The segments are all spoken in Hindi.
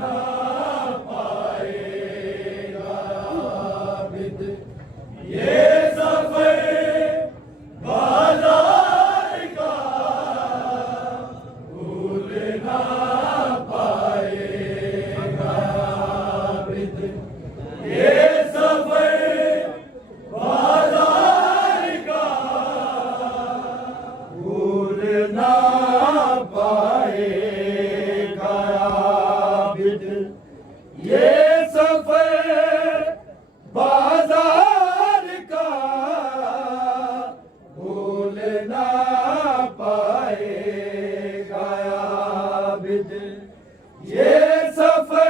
ना पाएगा आबिद ये सफर बाजार का भूल ना पाएगा आबिद ये सफर बाजार का भूल ना पाएगा आबिद ये सफर बाजार का भूल ना पाएगा आबिद ये सफर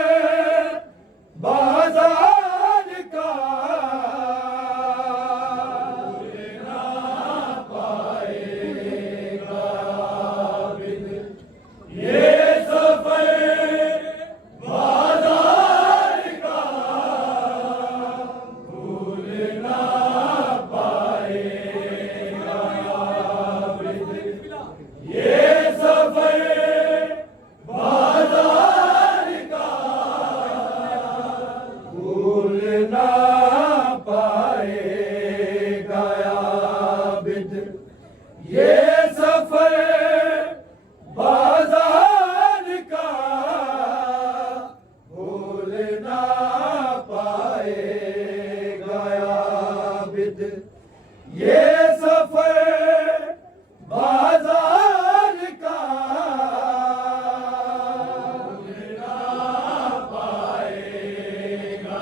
बाजार का भूल ना पाएगा आबिद ये सफर बाजार का भूल ना पाएगा आबिद ये सफर बाजार का भूल ना पाएगा आबिद ये सफर बाजार का भूल ना पाएगा आबिद ये सफर बाजार का भूल ना पाएगा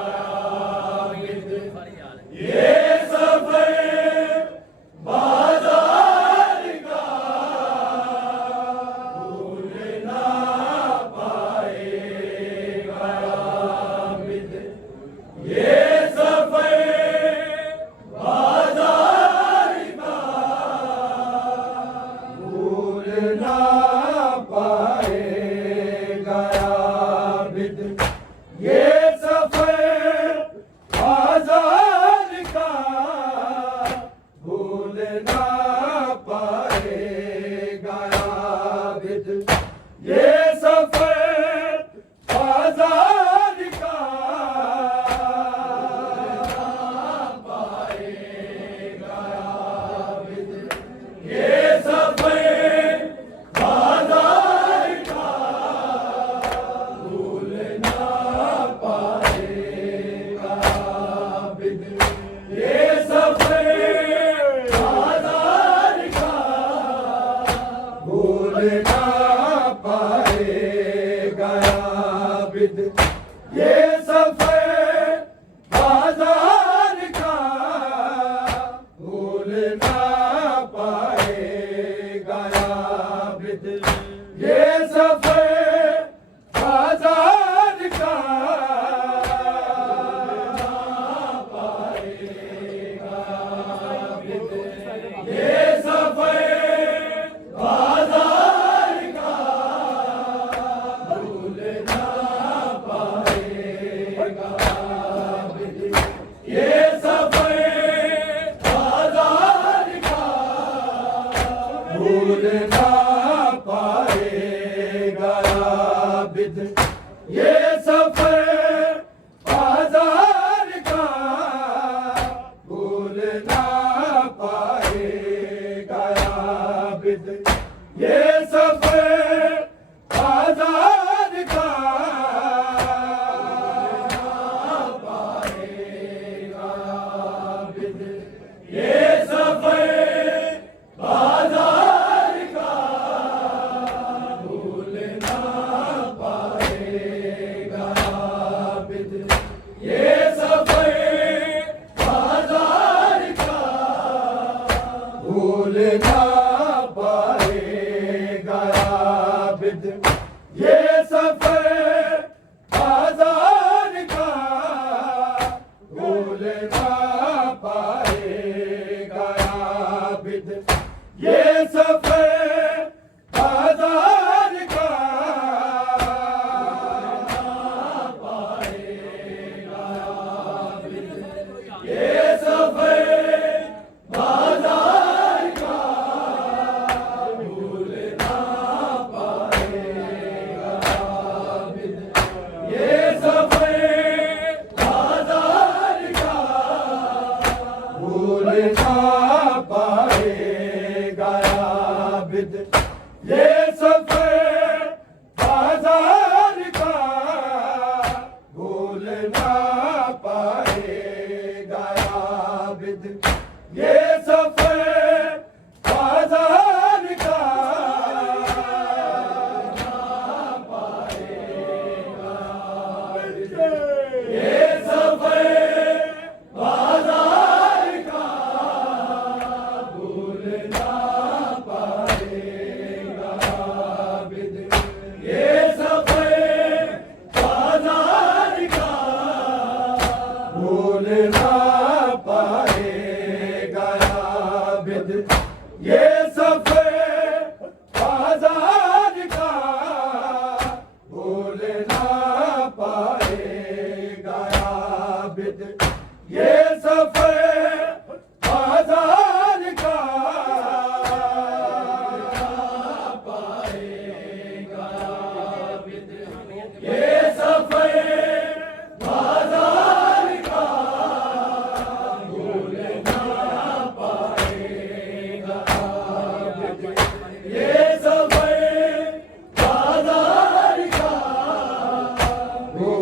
आबिद ये सफर बाजार का भूल ना पाएगा आबिद ये सफर बाजार का भूल ना पाएगा आबिद ये सफर बाजार का भूल ना पाएगा आबिद ये सफर बाजार का पाएगा आबिद ये सफर बाजार का भूल ना पाएगा आबिद ये सफर बाजार का भूल ना पाएगा आबिद ये सफर बाजार का भूल ना पाएगा आबिद ये सफर बाजार का पाएगा आबिद ये सफर बाजार का भूल ना पाएगा आबिद ये सफर बाजार का भूल ना पाएगा आबिद ये सफर बाजार का भूल ना पाएगा आबिद ये सफर बाजार का पाएगा आबिद ये सफर बाजार का भूल ना पाएगा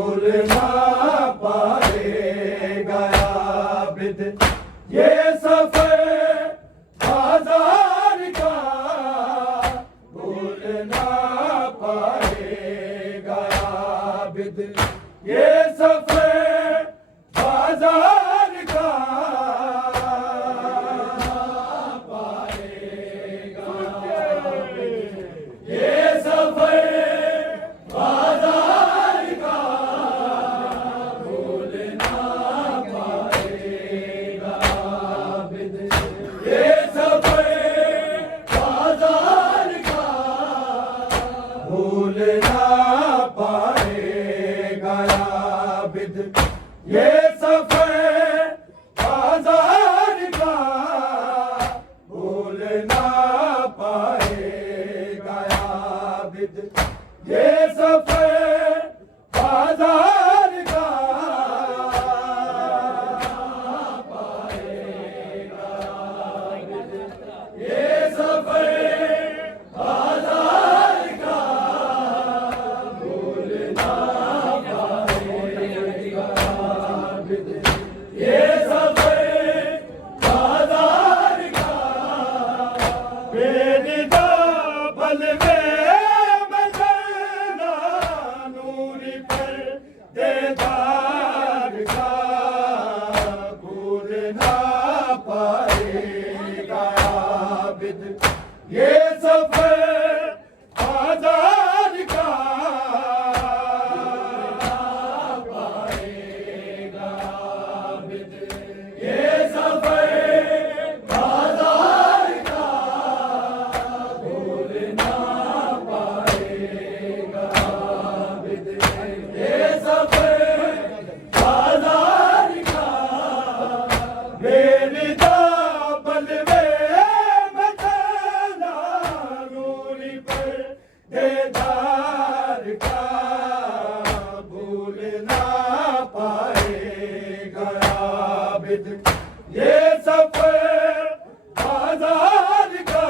भूल ना पाएगा आबिद ये सफर बाजार का, भूल ना पाएगा आबिद ये सफर बाजार का, पाएगा ये सफर बाजार का, भूल ना पाएगा आबिद ये सफर बाजार का, भूल ना पाएगा आबिद ये सफर बाजार का, भूल ना पाएगा आबिद ये सफर बाजार का, पाएगा आबिद ये सफर बाजार का, भूल ना पाएगा आबिद ये सफर बाजार का, बेनिदा बल में मचलना नूरी पर देदार का, भूल ना पाएगा आबिद ये सफर बाजार का, पाएगा आबिद ये सफर बाजार का, भूल ना पाएगा आबिद ये सफर बाजार का, बेनिदा बल में मचलना नूरी पर देदार का, भूल ना पाएगा आबिद ये सफर बाजार का,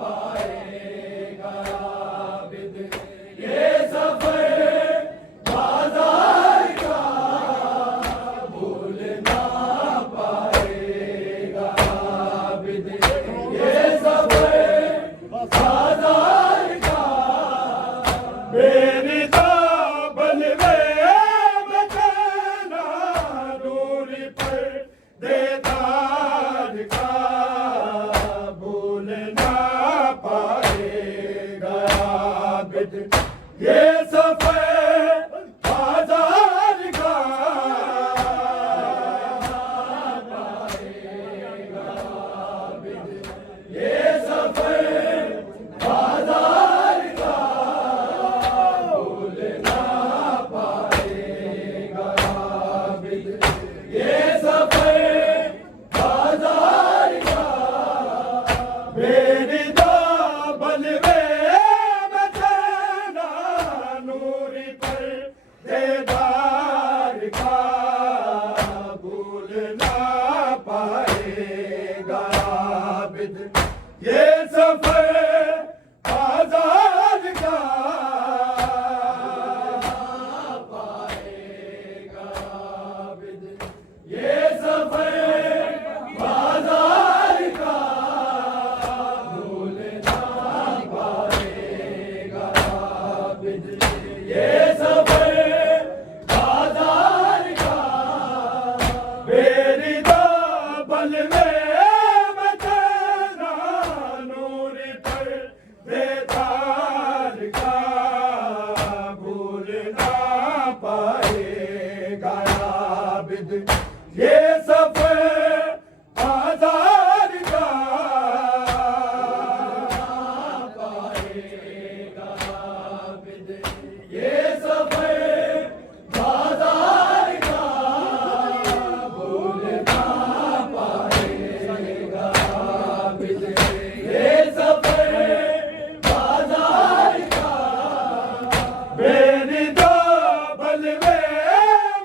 पाएगा आबिद ये सफर बाजार का, भूल ना पाएगा आबिद ये सफर बाजार का, बेनिदा बल में मचलना नूरी पर देदार का, भूल ना पाएगा आबिद ये सफर बाजार का, पाएगा आबिद ये सफर बाजार का, भूल ना पाएगा आबिद ये सफर बाजार का, बेनिदा बल में मचलना नूरी पर देदार का, भूल ना पाएगा आबिद ये सफर बाजार का, पाएगा आबिद ये सफर बाजार का, भूल ना पाएगा आबिद ये सफर बाजार का, बेनिदा बल में मचलना नूरी पर देदार का, भूल ना पाएगा आबिद ये सफर बाजार का, पाएगा आबिद ये सफर बाजार का, भूल ना पाएगा आबिद ये सफर बाजार का, बेनिदा बल में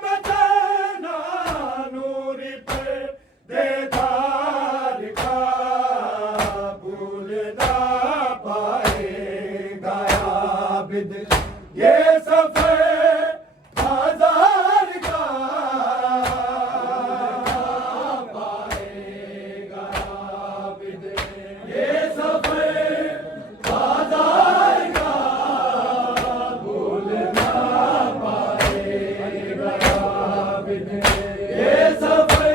मचलना नूरी ये सफर बाजार का पाएगा आबिद, ये सफर बाजार का भूल ना पाएगा आबिद, ये सफर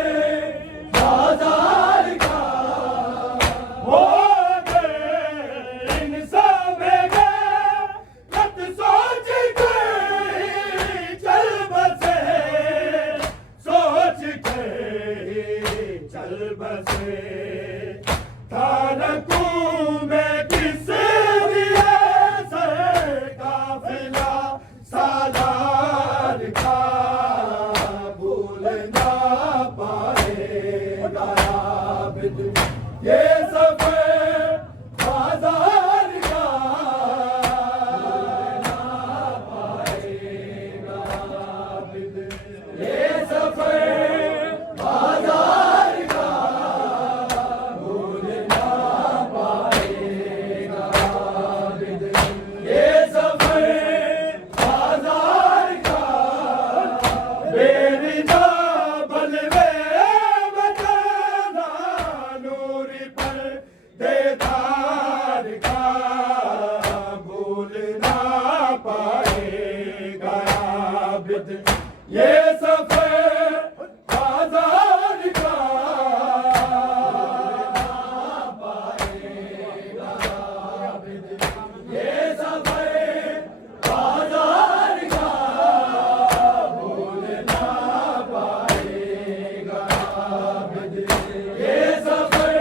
बाजार का हो गए इंसान में गए मत सोच के चल बसे, सोच के चल बसे तारकों में किस लिए सर काफिला सालार का भूल ना पाएगा आबिद, ये सफर बाजार का पाएगा आबिद, ये सफर बाजार का भूल ना पाएगा आबिद, ये सफर बाजार का बेरिदा बलवे बचाना नूरी पर देदार का भूल ना पाएगा आबिद, ये सफर बाजार का पाएगा आबिद, ये सफर बाजार का भूल ना पाएगा आबिद, ये सफर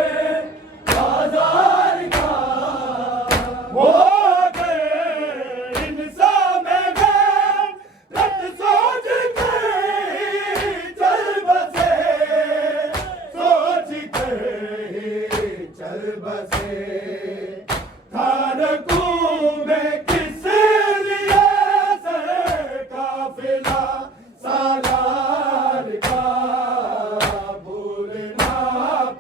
बाजार का हो गए इंसान में गए रत सोच के चल बसे, सोच के चल बसे तारकों में किस लिए सर काफिला सालार का भूल ना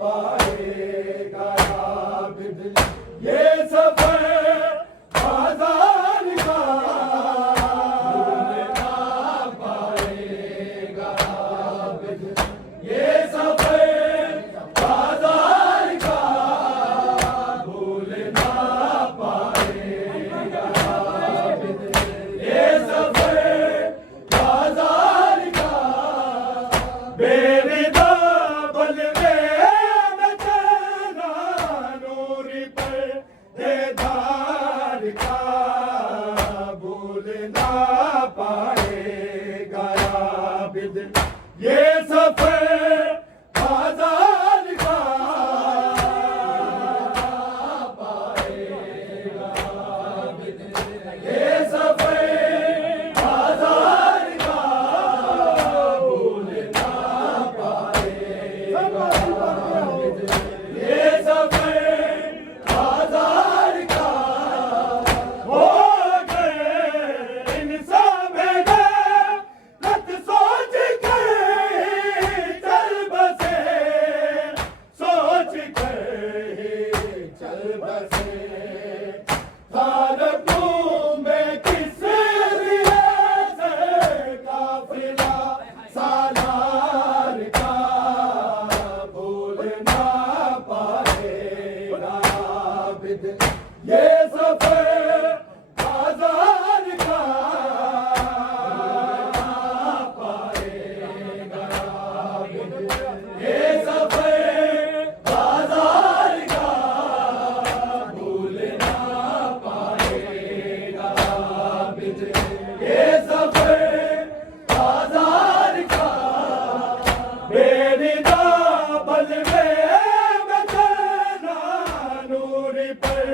पाएगा आबिद, ये सफर बाजार का भूल ना पाएगा आबिद, ये सफर बाजार का भूल ना पाएगा आबिद, ये सफर बाजार का बेरिदा बलवे बचाना नूरी पर देदार का भूल ना पाएगा आबिद, ये सफर बाजार का पाएगा आबिद, ये सफर बाजार का भूल ना पाएगा आबिद, ये सफर बाजार का हो गए इंसान में गए रत सोच के चल बसे, सोच के चल बसे तारकों में किस लिए सर काफिला सालार का भूल ना पाएगा आबिद, ये सफर बाजार का पाएगा आबिद, ये सफर बाजार का भूल ना पाएगा आबिद, ये सफर बाजार का बेरिदा बलवे बचाना नूरी पर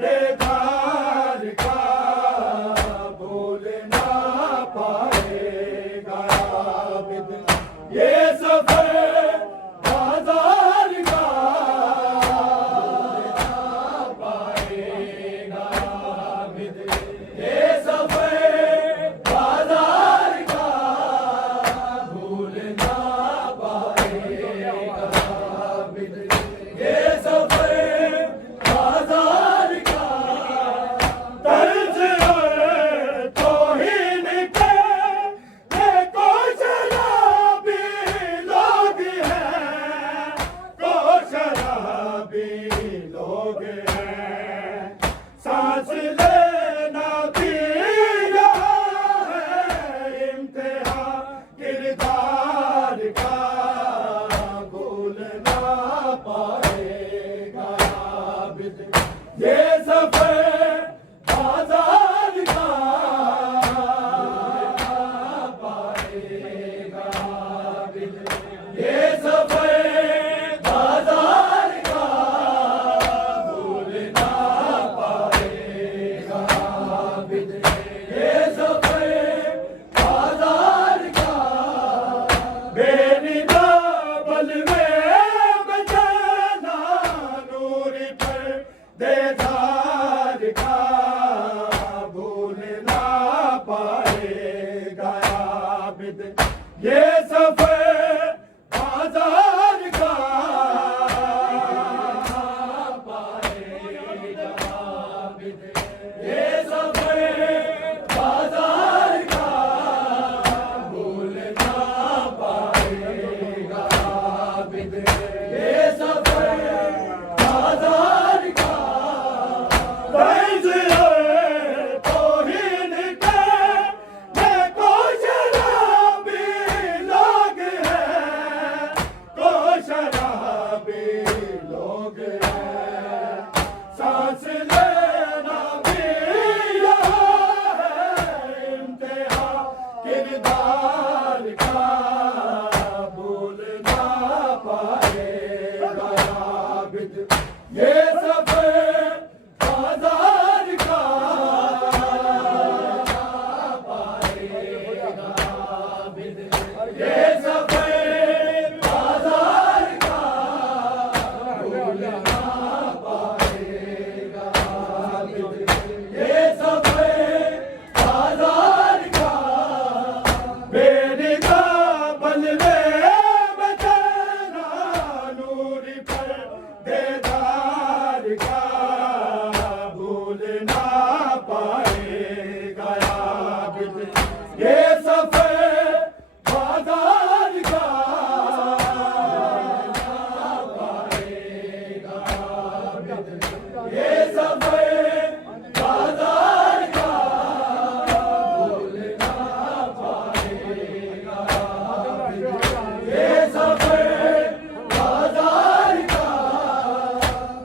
देदार का भूल ना पाएगा आबिद, ये सफर बाजार का पाएगा आबिद, ये सफर बाजार का भूल ना पाएगा आबिद, ये सफर बाजार का तर्ज तो दिलदार का भूल ना पाएगा आबिद ये सफर बाजार का पाएगा आबिद ये सफर बाजार का भूल ना पाएगा आबिद ये सफर बाजार का बेरिदा बलवे बचना नूरी पर देदार का भूल ना पाएगा आबिद ये सफर बाजार का पाएगा आबिद ये सफर बाजार का भूल ना पाएगा आबिद ये सफर बाजार का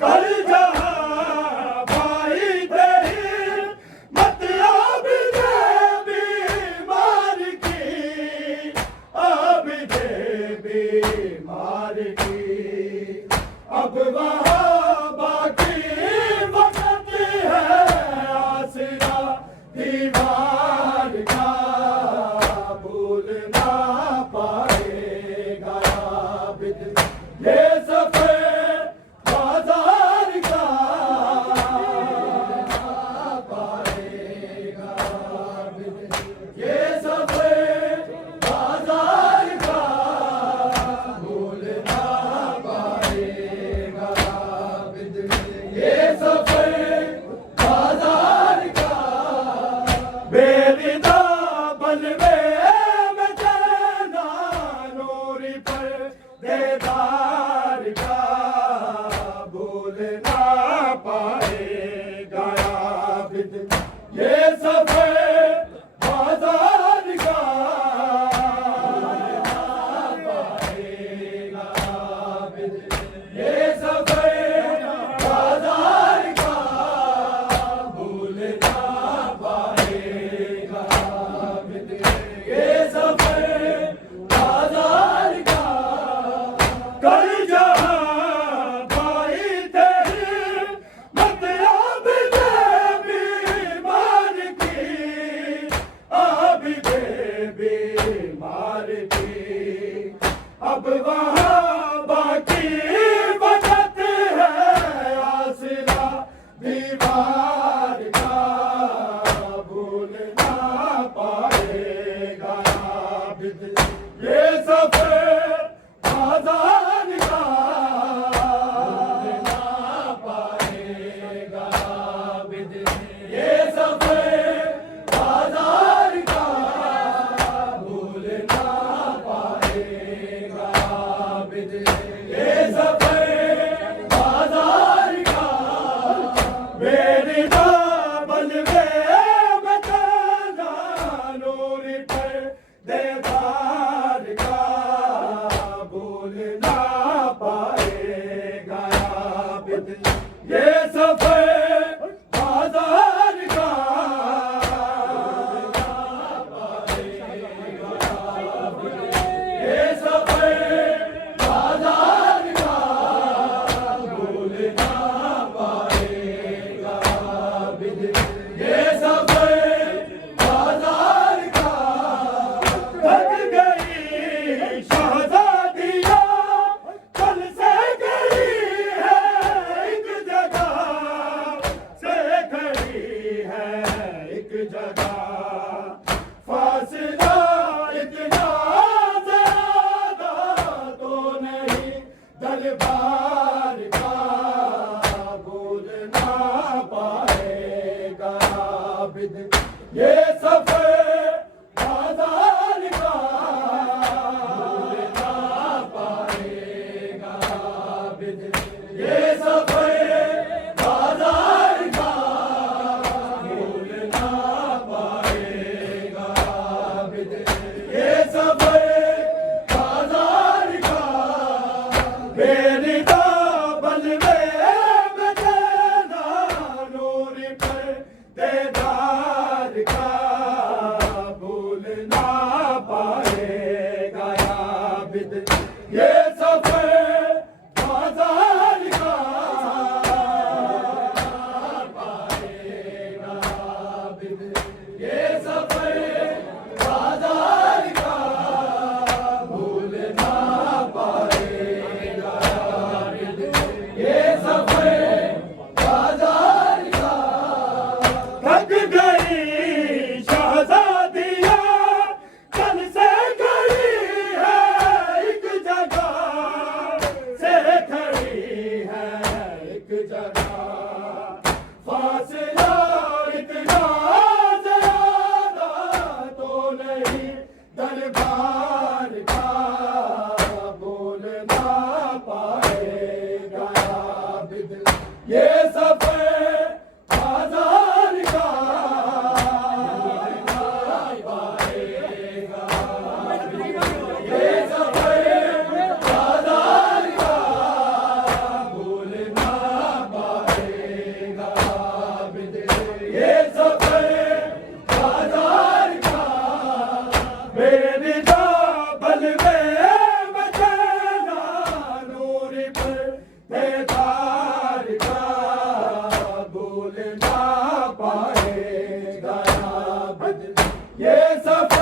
कल जहाँ भाई तेरी मतलब दे बीमार की आबिद बीमार की अब वहाँ बाकी वक्त है आसरा दीवार का भूल ना पाएगा आबिद ये सफर बाजार का पाएगा आबिद ये सफर बाजार का भूल ना पाएगा आबिद ये सफर बाजार का बेरिदा बलवे में चलना नूरी पर देदार का भूल ना पाएगा आबिद ये सफर बाजार का पाएगा आबिद ये सफर बाजार का भूल ना पाएगा आबिद ये सफर बाजार का कल जहाँ भाई तेरी मतलब दे बीमार की आबिद बीमार की अब वहाँ बाकी बचत है आसरा दीवार का भूल ना पाएगा आबिद ये सफर बाजार का भूल ना पाएगा आबिद ये सफर बाजार का भूल ना पाएगा आबिद ये सफर बाजार का बेरिदा बलवे बचना नूरी पर देदार का भूल ना पाएगा आबिद ये सफर बाजार का ये सफर बाजार का भूल ना पाएगा आबिद ये सफर बाजार का थक गई शहजादियाँ कल से गई है एक जगह से खड़ी है एक जगह फासला इतना ज्यादा तो नहीं दरबार का भूल ना पाएगा आबिद ये सफर बाजार का भूल ना पाएगा आबिद ये सफर बाजार का भूल ना पाएगा आबिद ये सफर बाजार का बेरिदा बलवे बचना नूरी पर देदार का ये सफर